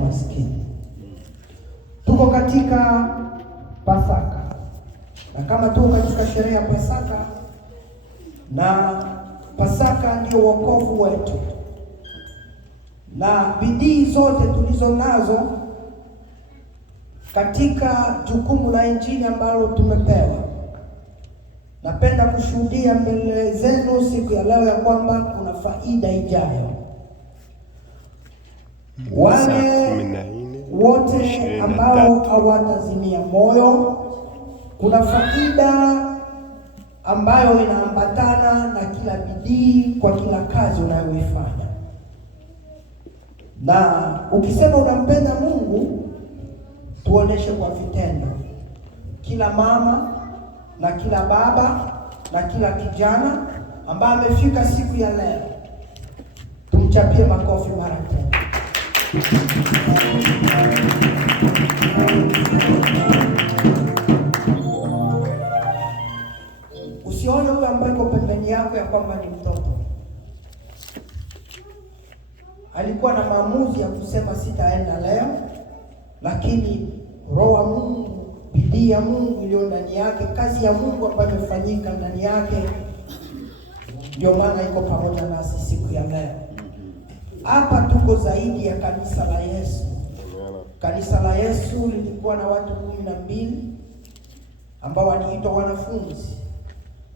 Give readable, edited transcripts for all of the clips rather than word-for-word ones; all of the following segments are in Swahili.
maskini. Tuko katika Pasaka, na kama tuko katika sherehe ya Pasaka, na Pasaka ndio wokovu wetu, na bidii zote tulizo nazo katika jukumu la Injili ambalo tumepewa, napenda kushuhudia mbele zenu siku ya leo ya kwamba kuna faida ijayo. Wale wote ambao hawatazimia moyo, kuna faida ambayo inaambatana na kila bidii kwa kila kazi unayoifanya. Na ukisema unampenda Mungu, tuoneshe kwa vitendo. Kila mama na kila baba na kila kijana ambaye amefika siku ya leo, tumchapie makofi mara tena. Usione huyo ambaye yuko pembeni yako ya kwamba ni mtoto. Alikuwa na maamuzi ya kusema sitaenda leo, lakini Roho wa Mungu, bidii ya Mungu iliyo ndani yake, kazi ya Mungu ambayo imefanyika ndani yake, ndio maana iko pamoja nasi siku ya leo. Hapa tuko zaidi ya kanisa la Yesu. Kanisa la Yesu lilikuwa na watu 12 ambao waliitwa wanafunzi.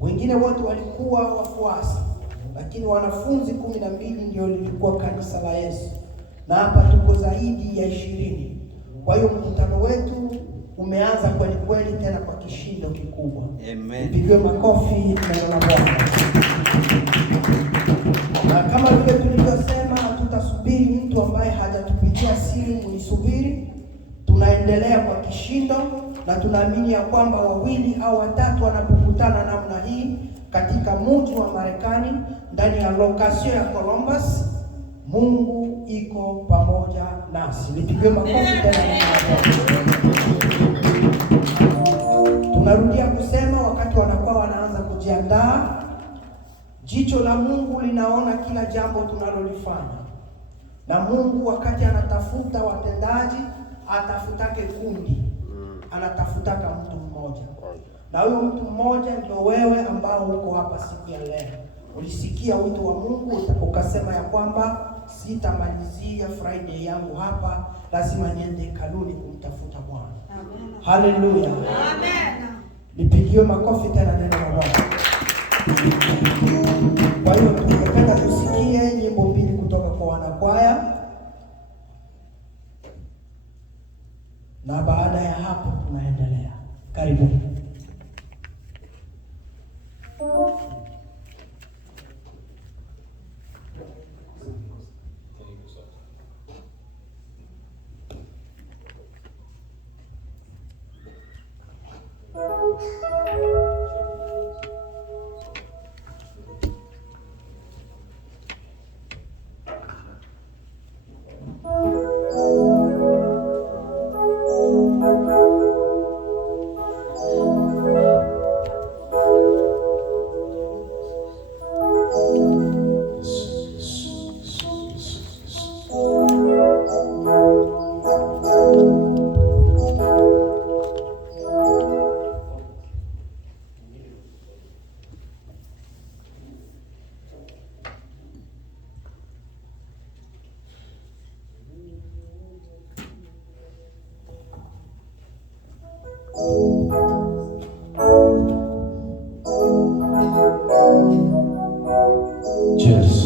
Wengine wote walikuwa wafuasi, lakini wanafunzi 12 ndio lilikuwa kanisa la Yesu. Na hapa tuko zaidi ya 20. Kwa hiyo mkutano wetu umeanza kweli kweli, tena kwa kishindo kikubwa. Amen. Pigiwe makofi neno la Bwana. Na kama vile tulivyosema, hatutasubiri mtu ambaye hajatupigia simu muisubiri. Tunaendelea kwa kishindo, na tunaamini ya kwamba 2 au 3 wanapokutana namna hii katika mji wa Marekani, ndani ya location ya Columbus, Mungu iko pamoja nasi. Nipigiwe makofi tena. Tunarudia kusema, wakati wanakuwa wanaanza kujiandaa, jicho la Mungu linaona kila jambo tunalolifanya. Na Mungu wakati anatafuta watendaji, atafutake kundi, anatafutaka mtu mmoja. Na huyo mtu mmoja ndio wewe ambao uko hapa siku ya leo. Ulisikia wito wa Mungu, ukasema ya kwamba sitamalizia Friday yangu hapa, lazima niende hekaluni kumtafuta Bwana. Amen. Haleluya. Amen. Nipigiwe makofi tena neno la Bwana. Kwa hiyo tungependa kusikia nyimbo 2 kutoka kwa wanakwaya, na baada ya hapo tunaendelea. Karibu. Jesus.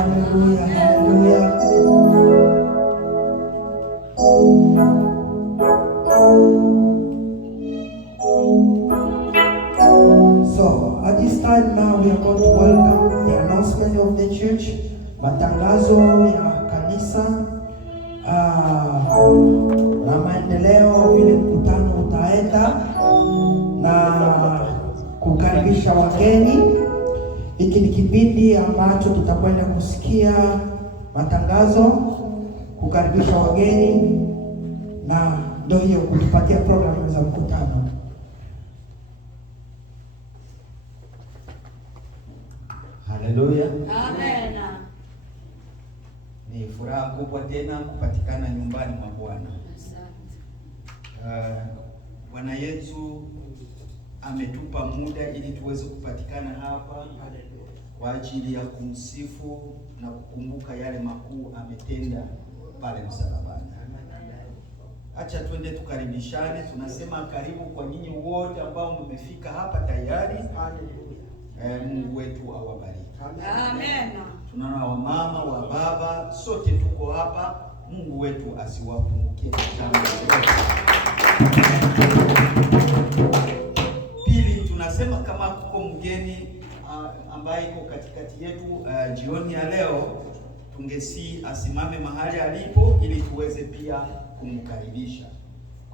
haleluya, haleluya. So at this time now we are going to welcome the announcement of the church, matangazo ya kanisa na maendeleo, vile mkutano utaenda na kukaribisha wageni. Hiki ni kipindi ambacho tutakwenda kusikia matangazo, kukaribisha wageni, na ndio hiyo kutupatia programu za mkutano. Haleluya. Amen. Ni furaha kubwa tena kupatikana nyumbani mwa Bwana. Bwana Yesu ametupa muda ili tuweze kupatikana hapa kwa ajili ya kumsifu na kukumbuka yale makuu ametenda pale msalabani. Acha twende tukaribishane. Tunasema karibu kwa nyinyi wote ambao mmefika hapa tayari. Mungu wetu awabariki. Amen. Tunaona wamama, wa baba, sote tuko hapa. Mungu wetu asiwapungukie jambo lolote. Pili, tunasema kama kuko mgeni ambaye iko katikati yetu jioni ya leo, tungesi asimame mahali alipo ili tuweze pia kumkaribisha,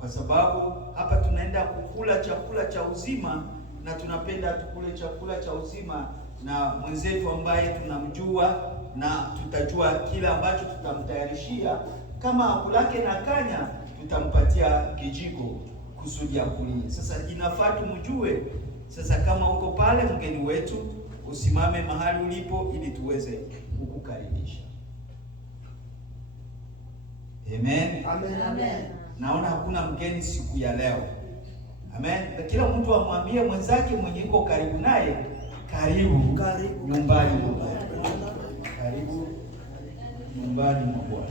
kwa sababu hapa tunaenda kukula chakula cha uzima, na tunapenda tukule chakula cha uzima na mwenzetu ambaye tunamjua, na tutajua kila ambacho tutamtayarishia. Kama akulake na kanya, tutampatia kijiko kusudi akulie. Sasa inafaa tumjue. Sasa kama uko pale mgeni wetu, usimame mahali ulipo ili tuweze kukukaribisha. Amen. Amen, amen. Naona hakuna mgeni siku ya leo. Amen. Kila mtu amwambie mwenzake mwenye yuko karibu naye, karibu nyumbani mwa Bwana. Karibu nyumbani mwa Bwana.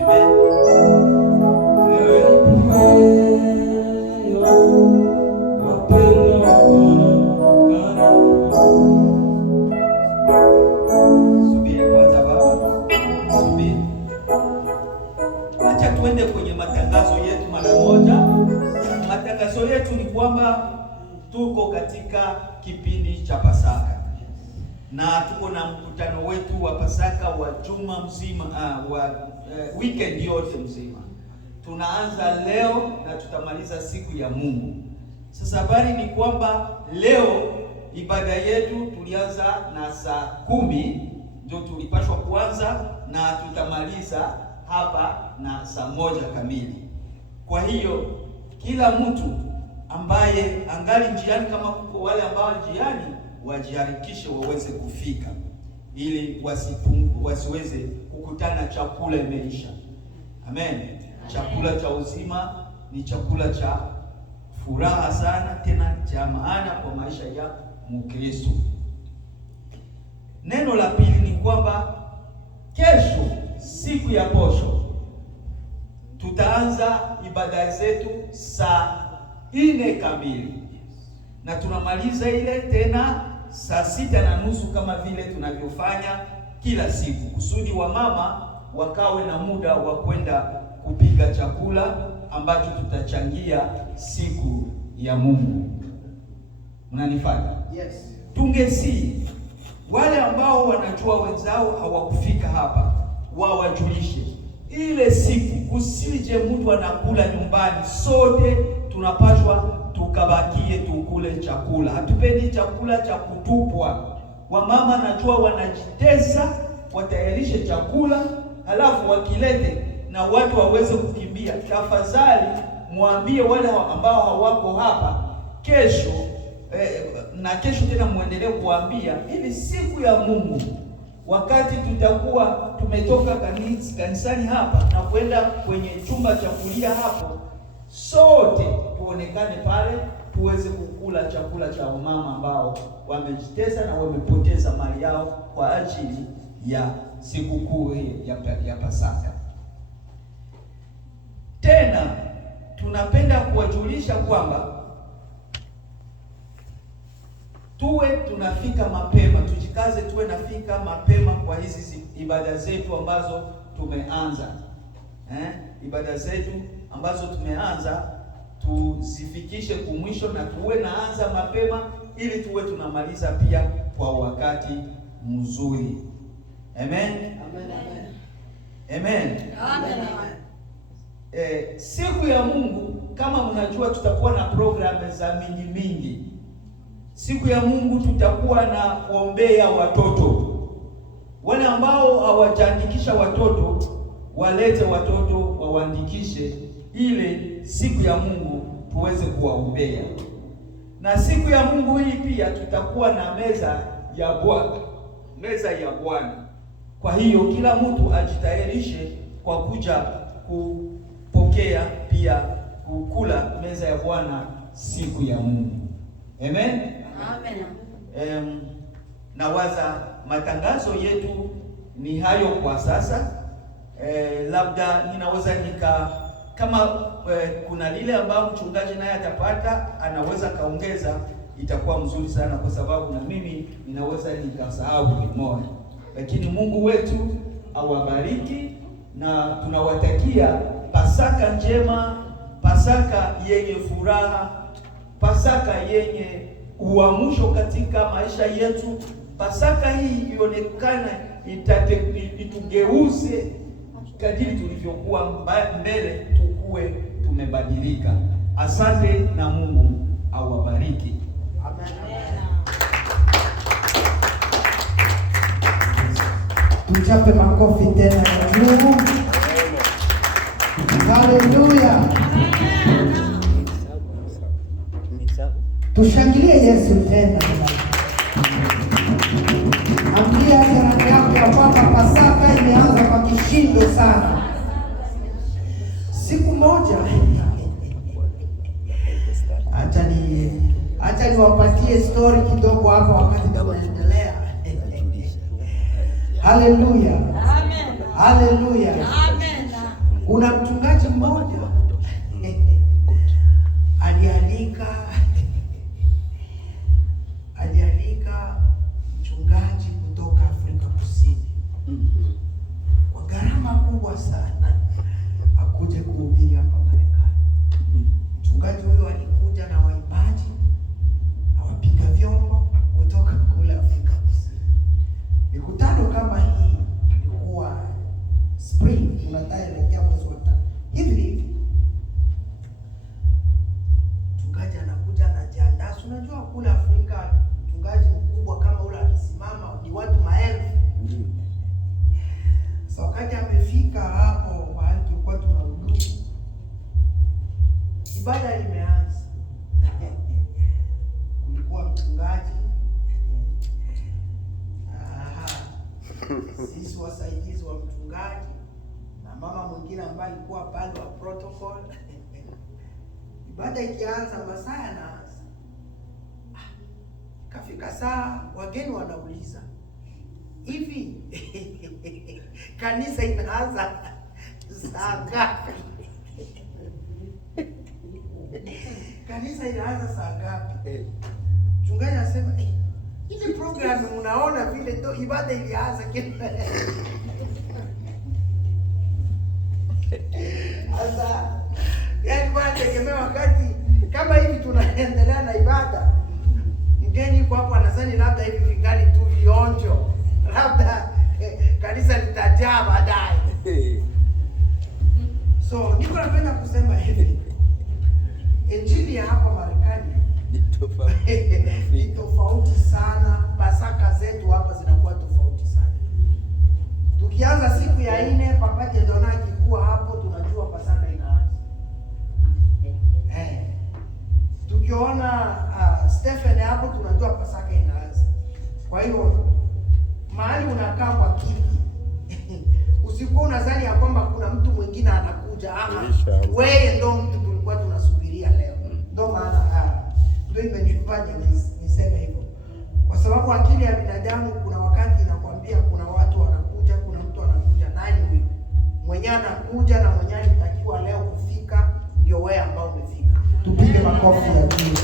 Amen. Subiri kwanza baba. Subiri. Acha tuende kwenye matangazo yetu mara moja. Matangazo yetu ni kwamba tuko katika kipindi cha Pasaka, na tuko na mkutano wetu wa Pasaka wa juma mzima, weekend yote mzima. Tunaanza leo na tutamaliza siku ya Mungu. Sasa habari ni kwamba leo ibada yetu tulianza na saa 10 ndio tulipashwa kuanza, na tutamaliza hapa na saa 1 kamili. Kwa hiyo kila mtu ambaye angali njiani, kama kuko wale ambao njiani, wajiharikishe waweze kufika, ili wasiweze kukutana chakula imeisha. Amen. Chakula cha uzima ni chakula cha furaha sana, tena cha maana kwa maisha ya Mkristo. Neno la pili ni kwamba kesho, siku ya posho, tutaanza ibada zetu saa 4 kamili na tunamaliza ile tena saa 6:30 kama vile tunavyofanya kila siku, kusudi wa mama wakawe na muda wa kwenda kupika chakula ambacho tutachangia siku ya Mungu. Mnanifanya? Yes. Tungesi wale ambao wanajua wenzao hawakufika hapa, wawajulishe ile siku, kusije mtu anakula nyumbani. Sote tunapashwa tukabakie tukule chakula. Hatupendi chakula cha kutupwa. Wamama najua wanajitesa, watayarishe chakula halafu wakilete na watu waweze kukimbia. Tafadhali mwambie wale ambao hawako hapa kesho, na kesho tena muendelee kuambia, ili siku ya Mungu wakati tutakuwa tumetoka kanisani hapa na kwenda kwenye chumba cha kulia hapo, sote tuonekane pale tuweze kukula chakula cha wamama ambao wamejitesa na wamepoteza mali yao kwa ajili ya sikukuu ya Pasaka. Tena tunapenda kuwajulisha kwamba tuwe tunafika mapema, tujikaze tuwe nafika mapema kwa hizi ibada zetu ambazo tumeanza. Ibada zetu ambazo tumeanza tuzifikishe kumwisho na tuwe naanza mapema ili tuwe tunamaliza pia kwa wakati mzuri. Amen. Amen. Amen. Amen. Siku ya Mungu kama mnajua tutakuwa na programu za mingi. Siku ya Mungu tutakuwa na kuombea watoto. Wale ambao hawajaandikisha watoto walete watoto wawaandikishe, ile siku ya Mungu tuweze kuwaombea. Na siku ya Mungu hii pia tutakuwa na meza ya Bwana. Kwa hiyo kila mtu ajitayarishe kwa kuja kupokea pia kukula meza ya Bwana siku ya Mungu. Amen. Amen. Nawaza matangazo yetu ni hayo kwa sasa. Labda ninaweza kama kuna lile ambao mchungaji naye atapata anaweza kaongeza, itakuwa mzuri sana, kwa sababu na mimi ninaweza nikasahau kimoja. Lakini Mungu wetu awabariki na tunawatakia Pasaka njema, Pasaka yenye furaha, Pasaka yenye uamsho katika maisha yetu. Pasaka hii ionekane itugeuze kadiri tulivyokuwa mbele, tukue tumebadilika. Asante na Mungu awabariki. Amen. Tuchape makofi tena ya Mungu. Haleluya. Tushangilie Yesu tena. Ambia jirani yako ya kwamba Pasaka imeanza kwa kishindo sana. Siku moja acha niwapatie story kidogo hapa wakati tunaendelea. Haleluya. Amen. Haleluya. Amen. Kuna mchungaji mmoja alialika mchungaji kutoka Afrika Kusini kwa gharama kubwa sana akuje kuhubiri hapa Marekani. Mchungaji huyo alikuja na waimbaji na wapiga vyombo kutoka kule Afrika Kusini. Mikutano kama hii ilikuwa spring, tunataelekea mwezi wa 5 hivi. Mchungaji anakuja anajiandaa. Unajua kule Afrika mchungaji mkubwa kama ule akisimama ni watu maelfu. So wakati amefika hapo mahali tulikuwa tunahudumu, ibada imeanza. Kulikuwa mchungaji, sisi wasaidizi wa mchungaji na mama mwingine ambaye alikuwa pale wa protocol. Ibada ikianza, masaa yanaanza. Kafika saa, wageni wanauliza, hivi kanisa inaanza saa ngapi? Kanisa inaanza saa ngapi? Mchungaji anasema, hizi programu unaona vile ndo ibada ilianza kile. Sasa yaani kwa tegemea wakati kama hivi tunaendelea na ibada, mgeni kwa hapo anasema labda hivi vingali tu vionjo, labda kanisa litajaa baadaye. So niko napenda kusema hivi, injili ya hapa Marekani ni tofauti sana. Pasaka zetu hapa zinakuwa tofauti sana. Tukianza siku ya 4 papaje dona akikuwa hapo, tunajua Pasaka inaanza. Tukiona Stephen hapo, tunajua Pasaka inaanza. Kwa hiyo mahali unakaa kwa kiti usikuwa unadhani ya kwamba kuna mtu mwingine anakuja. Wewe ndo mtu tulikuwa tunasubiria leo. Ndio maana ndio imenifanya niseme hivyo, kwa sababu akili ya binadamu kuna wakati inakwambia kuna watu wanakuja, kuna mtu anakuja. Nani huyo mwenyewe anakuja na mwenyewe alitakiwa leo kufika? Ndio wewe ambao umefika. Tupige makofi ya juu.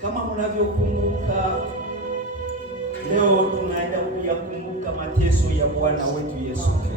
Kama mnavyokumbuka, leo tunaenda kuyakumbuka mateso ya Bwana wetu Yesu Kristo.